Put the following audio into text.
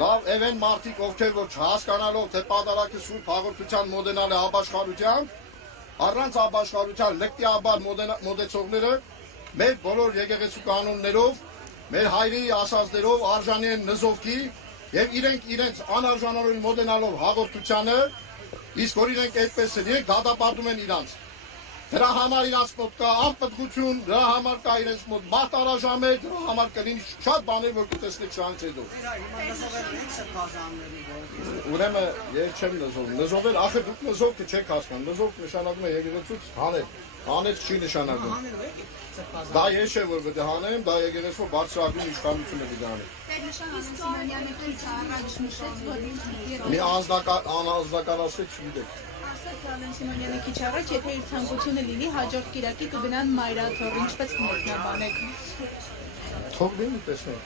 Լավ, Էվեն մարդիկ ովքեր որ չհասկանալով թե պատարակը սուրբ հաղորդության մոդենալ է աբաշխարության, առանց աբաշխարության լկտիաբար մոդեցողները մեր բոլոր եկեղեցու կանոններով, մեր հայրի ասածներով արժանի են նզովքի եւ իրենց անարժանորեն մոդենալով հաղորդությանը, իսկ որ իրենք այդպես են, իրենք դատապարտում են իրանց։ Դրա համար իրանց մոտ կա անպտղություն, դրա համար կա իրենց մոտ մարտարաժամեր, դրա համար կլինի շատ բաներ, որ կտեսնեք սրանից հետո։ Ուրեմն ես չեմ նզովում, նզովել, ախր դուք նզովքը չեք հասկանում, նզովք նշանակում է եկեղեցուց հանել, հանել չի նշանակում։ Դա ես չէ որ պետք է հանեմ, դա եկեղեցու բարձրագույն իշխանությունը պետք է հանել։ Մի անձնականացեք չգիտեք։ Ասացալեն Սիմոնյանը քիչ առաջ, եթե իր ցանկությունը լինի, հաջորդ կիրակի կգնան մայրաթոռ, ինչպես կմեկնաբանեք։ Թող լինի տեսնենք։